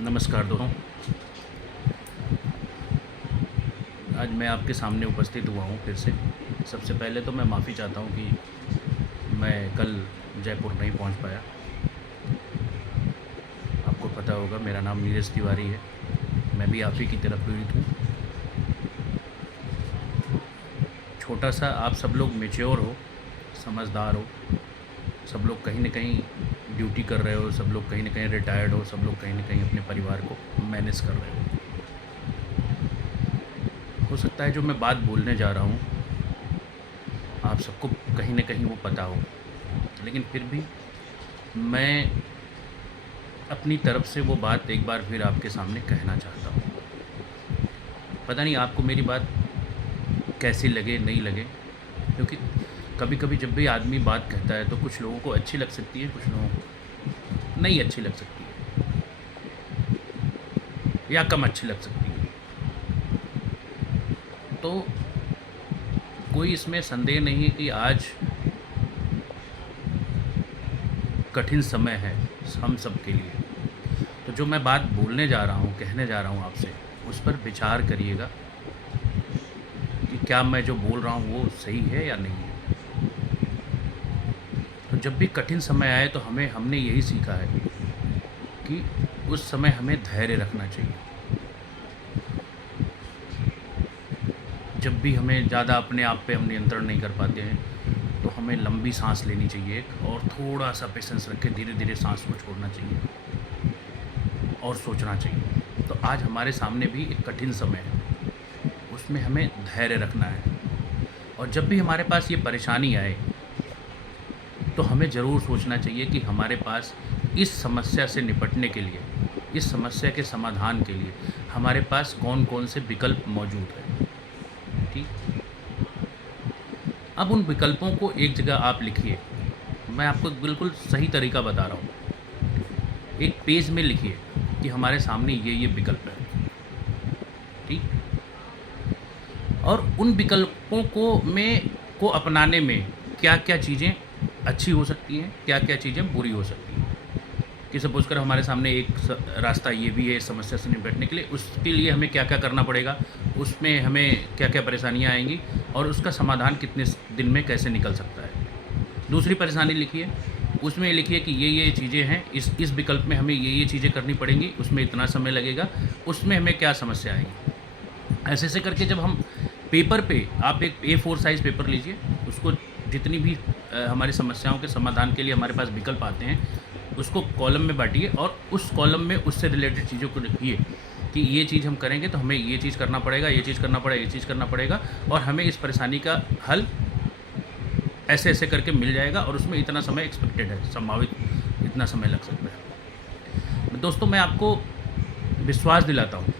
नमस्कार दोस्तों। आज मैं आपके सामने उपस्थित हुआ हूँ फिर से। सबसे पहले तो मैं माफ़ी चाहता हूँ कि मैं कल जयपुर नहीं पहुँच पाया। आपको पता होगा मेरा नाम नीरज तिवारी है। मैं भी आप ही की तरह पीड़ित हूँ। छोटा सा आप सब लोग मैच्योर हो, समझदार हो, सब लोग कहीं न कहीं ड्यूटी कर रहे हो, सब लोग कहीं न कहीं रिटायर्ड हो, सब लोग कहीं न कहीं अपने परिवार को मैनेज कर रहे हो सकता है जो मैं बात बोलने जा रहा हूँ आप सबको कहीं न कहीं वो पता हो, लेकिन फिर भी मैं अपनी तरफ से वो बात एक बार फिर आपके सामने कहना चाहता हूँ। पता नहीं आपको मेरी बात कैसी लगे, नहीं लगे, क्योंकि कभी-कभी जब भी आदमी बात कहता है तो कुछ लोगों को अच्छी लग सकती है, कुछ लोगों को नहीं अच्छी लग सकती है या कम अच्छी लग सकती है। तो कोई इसमें संदेह नहीं है कि आज कठिन समय है हम सब के लिए। तो जो मैं बात बोलने जा रहा हूँ, कहने जा रहा हूँ आपसे, उस पर विचार करिएगा कि क्या मैं जो बोल रहा हूँ वो सही है या नहीं है। तो जब भी कठिन समय आए तो हमने यही सीखा है कि उस समय हमें धैर्य रखना चाहिए। जब भी हमें ज़्यादा अपने आप पे हम नियंत्रण नहीं कर पाते हैं तो हमें लंबी सांस लेनी चाहिए और थोड़ा सा पेशेंस रख के धीरे धीरे सांस को छोड़ना चाहिए और सोचना चाहिए। तो आज हमारे सामने भी एक कठिन समय है, उसमें हमें धैर्य रखना है। और जब भी हमारे पास ये परेशानी आए तो हमें ज़रूर सोचना चाहिए कि हमारे पास इस समस्या से निपटने के लिए, इस समस्या के समाधान के लिए हमारे पास कौन कौन से विकल्प मौजूद हैं। ठीक, अब उन विकल्पों को एक जगह आप लिखिए। मैं आपको बिल्कुल सही तरीका बता रहा हूँ। एक पेज में लिखिए कि हमारे सामने ये विकल्प है। ठीक, और उन विकल्पों को अपनाने में क्या क्या चीज़ें अच्छी हो सकती हैं, क्या क्या चीज़ें बुरी हो सकती हैं। कि सपोज़ कर हमारे सामने एक रास्ता ये भी है इस समस्या से निपटने के लिए, उसके लिए हमें क्या क्या करना पड़ेगा, उसमें हमें क्या क्या परेशानियाँ आएंगी और उसका समाधान कितने दिन में कैसे निकल सकता है। दूसरी परेशानी लिखिए, उसमें लिखिए कि ये चीज़ें हैं, इस विकल्प में हमें ये चीज़ें करनी पड़ेंगी, उसमें इतना समय लगेगा, उसमें हमें क्या समस्या आएगी। ऐसे ऐसे करके जब हम पेपर पे, आप एक A4 साइज़ पेपर लीजिए, उसको जितनी भी हमारी समस्याओं के समाधान के लिए हमारे पास विकल्प आते हैं उसको कॉलम में बांटिए और उस कॉलम में उससे रिलेटेड चीज़ों को लिखिए कि ये चीज़ हम करेंगे तो हमें ये चीज़ करना पड़ेगा, ये चीज़ करना पड़ेगा, ये चीज़ करना पड़ेगा और हमें इस परेशानी का हल ऐसे ऐसे करके मिल जाएगा और उसमें इतना समय एक्सपेक्टेड है, संभावित इतना समय लग सकता है। दोस्तों, मैं आपको विश्वास दिलाता हूँ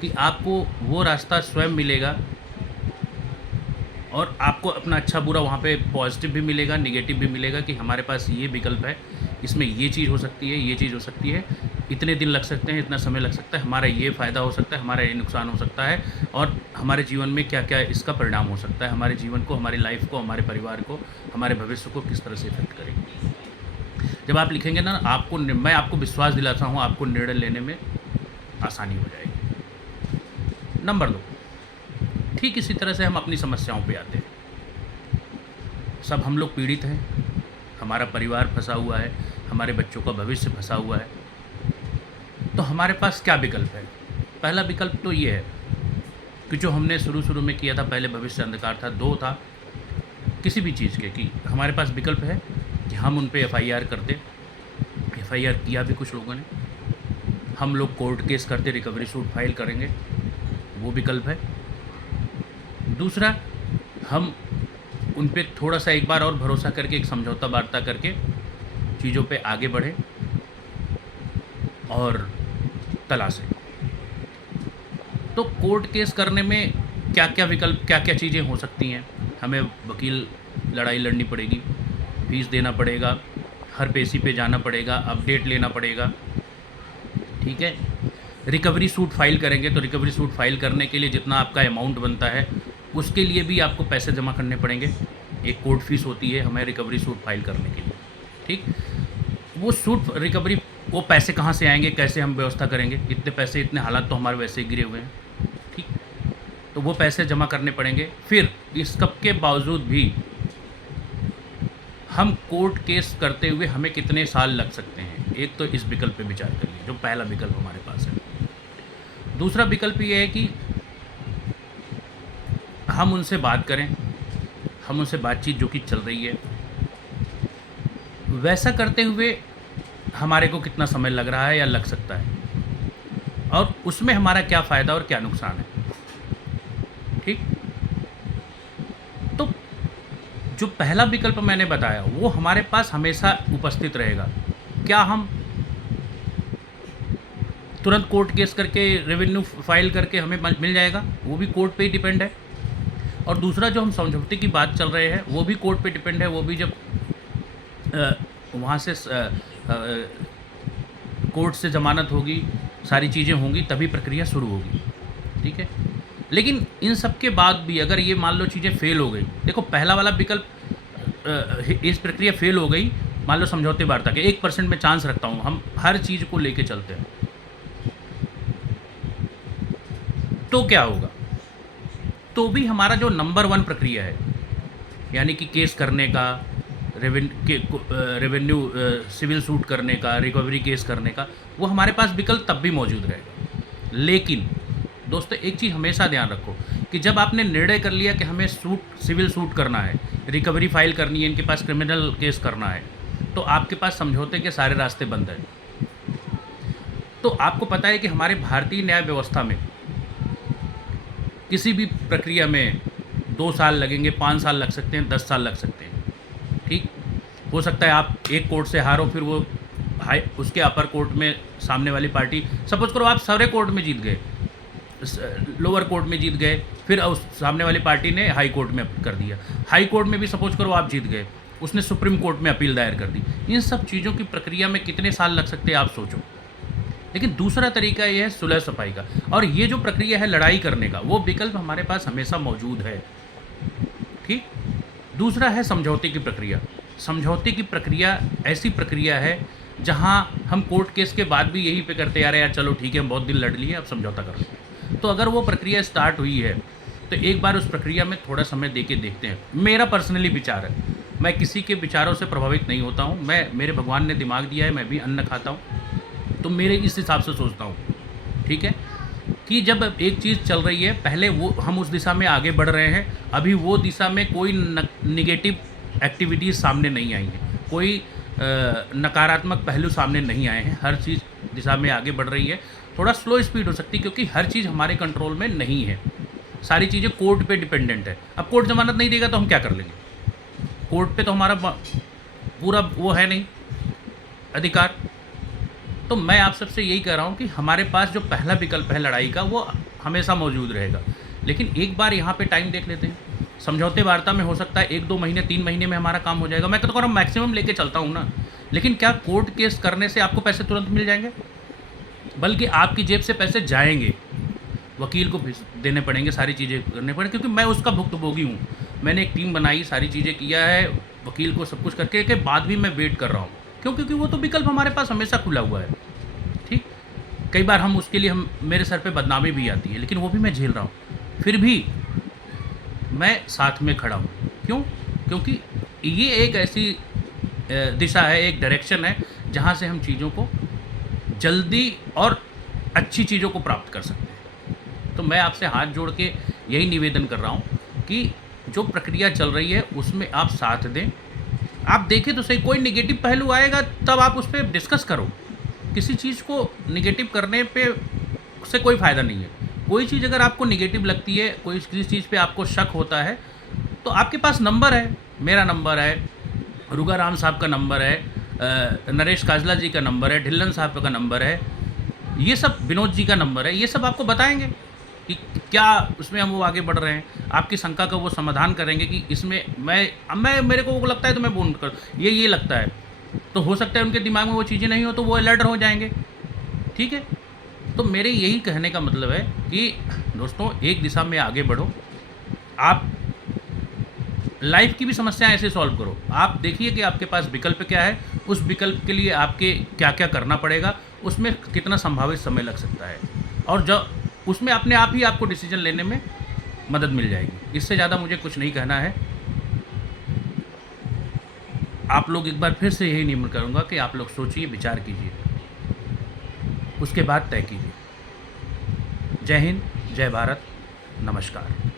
कि आपको वो रास्ता स्वयं मिलेगा और आपको अपना अच्छा बुरा वहाँ पे पॉजिटिव भी मिलेगा, नेगेटिव भी मिलेगा कि हमारे पास ये विकल्प है, इसमें ये चीज़ हो सकती है, ये चीज़ हो सकती है, इतने दिन लग सकते हैं, इतना समय लग सकता है, हमारा ये फ़ायदा हो सकता है, हमारा ये नुकसान हो सकता है और हमारे जीवन में क्या क्या इसका परिणाम हो सकता है, हमारे जीवन को, हमारी लाइफ को, हमारे परिवार को, हमारे भविष्य को किस तरह से इफेक्ट करेगी। जब आप लिखेंगे ना, मैं आपको विश्वास दिलाता हूँ आपको निर्णय लेने में आसानी हो जाएगी। नंबर 2, ठीक इसी तरह से हम अपनी समस्याओं पे आते हैं। सब हम लोग पीड़ित हैं, हमारा परिवार फंसा हुआ है, हमारे बच्चों का भविष्य फंसा हुआ है। तो हमारे पास क्या विकल्प है? पहला विकल्प तो ये है कि जो हमने शुरू में किया था, पहले भविष्य अंधकार था। 2 था किसी भी चीज़ के कि हमारे पास विकल्प है कि हम उन पे FIR कर दें। FIR किया भी कुछ लोगों ने। हम लोग कोर्ट केस करते, रिकवरी सूट फाइल करेंगे, वो विकल्प है। दूसरा, हम उन पे थोड़ा सा एक बार और भरोसा करके, एक समझौता वार्ता करके चीज़ों पे आगे बढ़े और तलाशें। तो कोर्ट केस करने में क्या क्या विकल्प, क्या क्या चीज़ें हो सकती हैं। हमें वकील लड़ाई लड़नी पड़ेगी, फीस देना पड़ेगा, हर पेशी पे जाना पड़ेगा, अपडेट लेना पड़ेगा। ठीक है, रिकवरी सूट फाइल करेंगे तो रिकवरी सूट फाइल करने के लिए जितना आपका अमाउंट बनता है उसके लिए भी आपको पैसे जमा करने पड़ेंगे। एक कोर्ट फीस होती है हमें रिकवरी सूट फाइल करने के लिए। ठीक, वो सूट रिकवरी, वो पैसे कहाँ से आएंगे, कैसे हम व्यवस्था करेंगे, इतने पैसे, इतने हालात तो हमारे वैसे ही गिरे हुए हैं, ठीक। तो वो पैसे जमा करने पड़ेंगे। फिर इस सब के बावजूद भी हम कोर्ट केस करते हुए हमें कितने साल लग सकते हैं, एक तो इस विकल्प पे विचार करिए, जो पहला विकल्प हमारे पास है। दूसरा विकल्प ये है कि हम उनसे बात करें, हम उनसे बातचीत जो कि चल रही है, वैसा करते हुए हमारे को कितना समय लग रहा है या लग सकता है, और उसमें हमारा क्या फ़ायदा और क्या नुकसान है, ठीक। तो जो पहला विकल्प मैंने बताया वो हमारे पास हमेशा उपस्थित रहेगा। क्या हम तुरंत कोर्ट केस करके रेवेन्यू फाइल करके हमें मिल जाएगा, वो भी कोर्ट पे ही डिपेंड है। और दूसरा जो हम समझौते की बात चल रहे हैं वो भी कोर्ट पे डिपेंड है, वो भी जब वहाँ से कोर्ट से ज़मानत होगी, सारी चीज़ें होंगी, तभी प्रक्रिया शुरू होगी, ठीक है। लेकिन इन सब के बाद भी अगर ये मान लो चीज़ें फेल हो गई, देखो पहला वाला विकल्प, इस प्रक्रिया फेल हो गई, मान लो समझौते वार्ता के 1% में चांस रखता हूँ, हम हर चीज़ को लेके चलते हैं, तो क्या होगा, तो भी हमारा जो नंबर 1 प्रक्रिया है, यानी कि केस करने का, रेवेन्यू सिविल सूट करने का, रिकवरी केस करने का, वो हमारे पास विकल्प तब भी मौजूद रहेगा। लेकिन दोस्तों एक चीज़ हमेशा ध्यान रखो कि जब आपने निर्णय कर लिया कि हमें सिविल सूट करना है, रिकवरी फाइल करनी है, इनके पास क्रिमिनल केस करना है, तो आपके पास समझौते के सारे रास्ते बंद हैं। तो आपको पता है कि हमारे भारतीय न्याय व्यवस्था में किसी भी प्रक्रिया में 2 साल लगेंगे, 5 साल लग सकते हैं, 10 साल लग सकते हैं, ठीक। हो सकता है आप एक कोर्ट से हारो, फिर वो उसके अपर कोर्ट में सामने वाली पार्टी, सपोज करो आप सारे कोर्ट में जीत गए, लोअर कोर्ट में जीत गए, फिर उस सामने वाली पार्टी ने हाई कोर्ट में कर दिया, हाई कोर्ट में भी सपोज करो आप जीत गए, उसने सुप्रीम कोर्ट में अपील दायर कर दी। इन सब चीज़ों की प्रक्रिया में कितने साल लग सकते हैं आप सोचो। लेकिन दूसरा तरीका ये है सुलह सफाई का, और ये जो प्रक्रिया है लड़ाई करने का, वो विकल्प हमारे पास हमेशा मौजूद है, ठीक। दूसरा है समझौते की प्रक्रिया। समझौते की प्रक्रिया ऐसी प्रक्रिया है जहां हम कोर्ट केस के बाद भी यही पे करते आ रहे हैं, यार चलो ठीक है हम बहुत दिन लड़ लिए, अब समझौता कर लेते हैं। तो अगर वो प्रक्रिया स्टार्ट हुई है तो एक बार उस प्रक्रिया में थोड़ा समय दे के देखते हैं। मेरा पर्सनली विचार है, मैं किसी के विचारों से प्रभावित नहीं होता हूँ, मेरे भगवान ने दिमाग दिया है, मैं भी अन्न खाता हूँ, तो मेरे इस हिसाब से सोचता हूँ, ठीक है, कि जब एक चीज़ चल रही है, पहले वो हम उस दिशा में आगे बढ़ रहे हैं, अभी वो दिशा में कोई निगेटिव एक्टिविटीज़ सामने नहीं आई हैं, कोई नकारात्मक पहलू सामने नहीं आए हैं, हर चीज़ दिशा में आगे बढ़ रही है। थोड़ा स्लो स्पीड हो सकती है क्योंकि हर चीज़ हमारे कंट्रोल में नहीं है, सारी चीज़ें कोर्ट पे डिपेंडेंट है। अब कोर्ट ज़मानत नहीं देगा तो हम क्या कर लेंगे, कोर्ट पे तो हमारा पूरा वो है नहीं अधिकार। तो मैं आप सबसे यही कह रहा हूँ कि हमारे पास जो पहला विकल्प है लड़ाई का, वो हमेशा मौजूद रहेगा। लेकिन एक बार यहाँ पे टाइम देख लेते हैं, समझौते वार्ता में हो सकता है 1-2 महीने 3 महीने में हमारा काम हो जाएगा, मैं तो कह रहा हूँ मैक्सिमम लेके चलता हूँ ना। लेकिन क्या कोर्ट केस करने से आपको पैसे तुरंत मिल जाएंगे, बल्कि आपकी जेब से पैसे जाएंगे, वकील को देने पड़ेंगे, सारी चीज़ें करने पड़ेंगे, क्योंकि मैं उसका भुक्तभोगी हूँ। मैंने एक टीम बनाई, सारी चीज़ें किया है, वकील को सब कुछ करके के बाद भी मैं वेट कर रहा हूँ, क्यों, क्योंकि वो तो विकल्प हमारे पास हमेशा खुला हुआ है, ठीक। कई बार हम उसके लिए मेरे सर पे बदनामी भी आती है, लेकिन वो भी मैं झेल रहा हूँ, फिर भी मैं साथ में खड़ा हूँ। क्यों, क्योंकि ये एक ऐसी दिशा है, एक डायरेक्शन है जहाँ से हम चीज़ों को जल्दी और अच्छी चीज़ों को प्राप्त कर सकते हैं। तो मैं आपसे हाथ जोड़ के यही निवेदन कर रहा हूँ कि जो प्रक्रिया चल रही है उसमें आप साथ दें। आप देखें तो सही, कोई निगेटिव पहलू आएगा तब आप उस पर डिस्कस करो। किसी चीज़ को निगेटिव करने पे से कोई फ़ायदा नहीं है। कोई चीज़ अगर आपको निगेटिव लगती है, कोई किसी चीज़ पे आपको शक होता है, तो आपके पास नंबर है, मेरा नंबर है, रुगा राम साहब का नंबर है, नरेश काजला जी का नंबर है, ढिल्लन साहब का नंबर है, ये सब विनोद जी का नंबर है, ये सब आपको बताएंगे कि क्या उसमें हम वो आगे बढ़ रहे हैं, आपकी शंका का वो समाधान करेंगे कि इसमें मैं मेरे को वो लगता है तो मैं बोल कर ये लगता है, तो हो सकता है उनके दिमाग में वो चीज़ें नहीं हो तो वो अलर्ट हो जाएंगे, ठीक है। तो मेरे यही कहने का मतलब है कि दोस्तों एक दिशा में आगे बढ़ो, आप लाइफ की भी समस्याएं ऐसे सॉल्व करो। आप देखिए कि आपके पास विकल्प क्या है, उस विकल्प के लिए आपके क्या-क्या करना पड़ेगा, उसमें कितना संभावित समय लग सकता है और जब उसमें अपने आप ही आपको डिसीज़न लेने में मदद मिल जाएगी। इससे ज़्यादा मुझे कुछ नहीं कहना है। आप लोग एक बार फिर से यही निम्न करूँगा कि आप लोग सोचिए, विचार कीजिए, उसके बाद तय कीजिए। जय हिंद, जय भारत, नमस्कार।